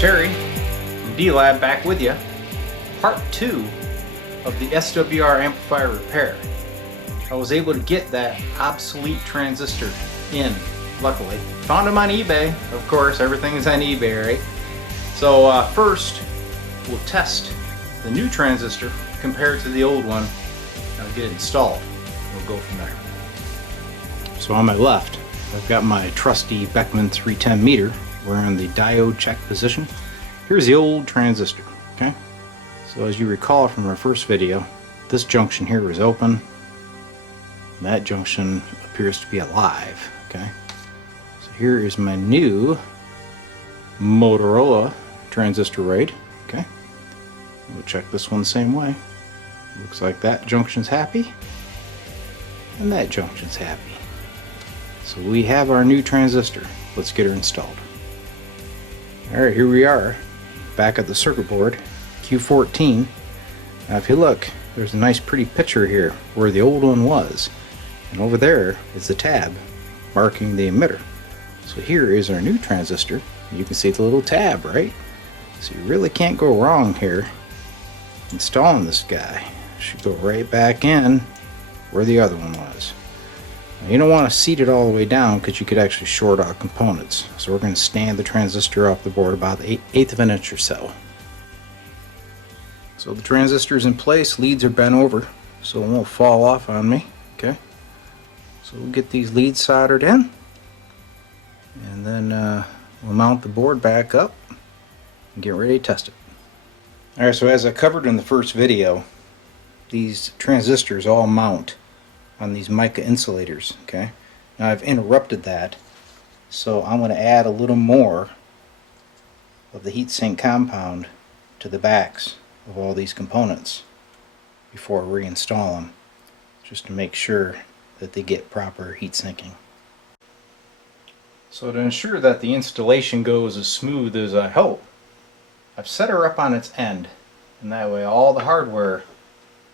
Terry from Dlab back with you. Part 2 of the SWR amplifier repair. I was able to get that obsolete transistor in, luckily. Found them on eBay, of course, everything is on eBay, right? So first, we'll test the new transistor compared to the old one. I'll get it installed. We'll go from there. So on my left, I've got my trusty Beckman 310 meter. We're in the diode check position. Here's the old transistor, okay? So as you recall from our first video, this junction here is open. And that junction appears to be alive, okay? So here is my new Motorola transistor raid, okay? We'll check this one the same way. Looks like that junction's happy, and that junction's happy. So we have our new transistor. Let's get her installed. Alright, here we are, back at the circuit board, Q14. Now if you look, there's a nice pretty picture here where the old one was. And over there is the tab marking the emitter. So here is our new transistor. You can see the little tab, right? So you really can't go wrong here installing this guy. Should go right back in where the other one was. Now, you don't want to seat it all the way down because you could actually short out components. So we're going to stand the transistor off the board about the eighth of an inch or so. So the transistor is in place, leads are bent over so it won't fall off on me. Okay. So we'll get these leads soldered in, and then we'll mount the board back up and get ready to test it. Alright, so as I covered in the first video, these transistors all mount on these mica insulators, okay? Now I've interrupted that, so I'm going to add a little more of the heatsink compound to the backs of all these components before I reinstall them, just to make sure that they get proper heat sinking. So to ensure that the installation goes as smooth as I hope, I've set her up on its end, and that way all the hardware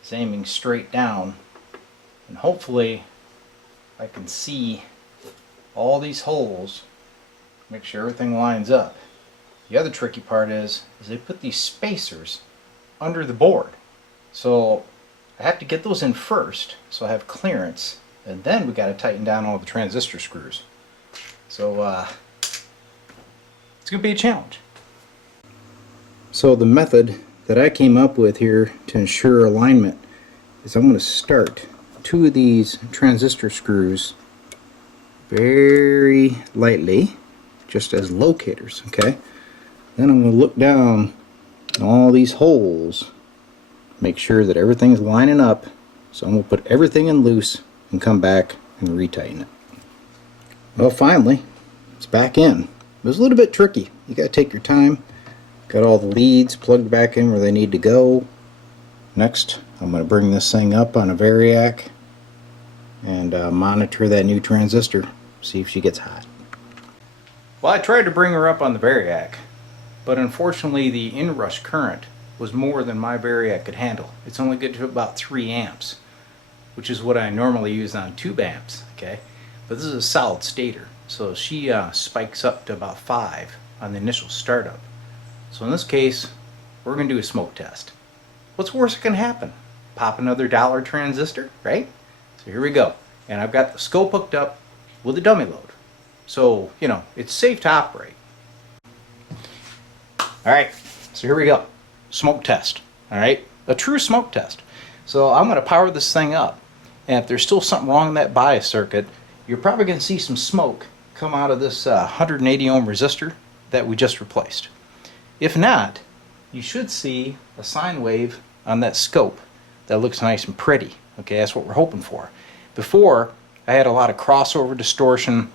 is aiming straight down, and hopefully I can see all these holes, make sure everything lines up. The other tricky part is they put these spacers under the board, so I have to get those in first so I have clearance, and then we got to tighten down all the transistor screws. So it's going to be a challenge. So the method that I came up with here to ensure alignment is I'm going to start two of these transistor screws very lightly, just as locators, okay? Then I'm going to look down at all these holes, make sure that everything is lining up. So I'm going to put everything in loose and come back and retighten it. Well, finally, it's back in. It was a little bit tricky. You got to take your time. Got all the leads plugged back in where they need to go. Next, I'm going to bring this thing up on a variac and monitor that new transistor, see if she gets hot. Well, I tried to bring her up on the variac, but unfortunately the inrush current was more than my variac could handle. It's only good to about 3 amps, which is what I normally use on tube amps, okay? But this is a solid stator, so she spikes up to about 5 on the initial startup. So in this case, we're going to do a smoke test. What's worse that can happen? Pop another dollar transistor, right? So here we go. And I've got the scope hooked up with a dummy load. So, you know, it's safe to operate. Alright, so here we go. Smoke test. Alright, a true smoke test. So I'm going to power this thing up. And if there's still something wrong in that bias circuit, you're probably going to see some smoke come out of this 180 ohm resistor that we just replaced. If not, you should see a sine wave on that scope that looks nice and pretty. Okay, that's what we're hoping for. Before, I had a lot of crossover distortion.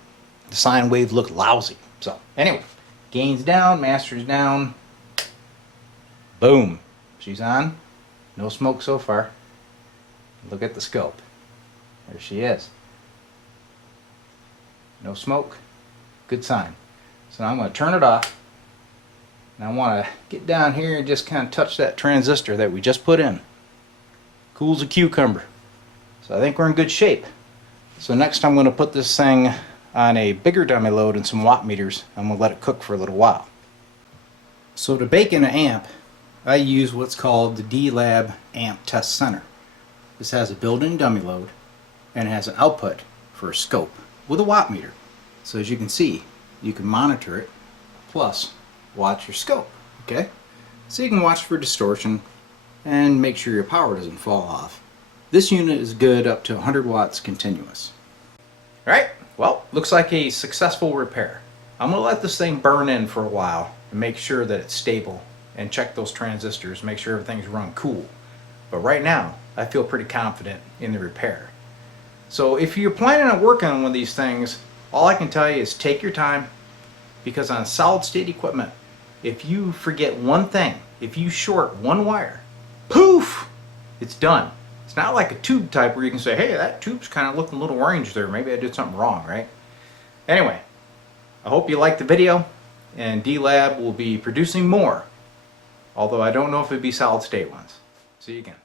The sine wave looked lousy. So anyway, gain's down, master's down. Boom. She's on. No smoke so far. Look at the scope. There she is. No smoke. Good sign. So now I'm going to turn it off. And I want to get down here and just kind of touch that transistor that we just put in. Cool as a cucumber. So I think we're in good shape. So next I'm going to put this thing on a bigger dummy load and some watt meters. I'm going to let it cook for a little while. So to bake in an amp, I use what's called the Dlab Amp Test Center. This has a built-in dummy load and it has an output for a scope with a watt meter. So as you can see, you can monitor it plus watch your scope. Okay? So you can watch for distortion and make sure your power doesn't fall off. This unit is good up to 100 watts continuous. Alright, well, looks like a successful repair. I'm going to let this thing burn in for a while and make sure that it's stable and check those transistors, make sure everything's run cool. But right now, I feel pretty confident in the repair. So if you're planning on working on one of these things, all I can tell you is take your time, because on solid state equipment, if you forget one thing, if you short one wire, poof, it's done. It's not like a tube type where you can say, hey, that tube's kind of looking a little orange there, maybe I did something wrong, right? Anyway, I hope you liked the video, and Dlab will be producing more, although I don't know if it'd be solid state ones. See you again.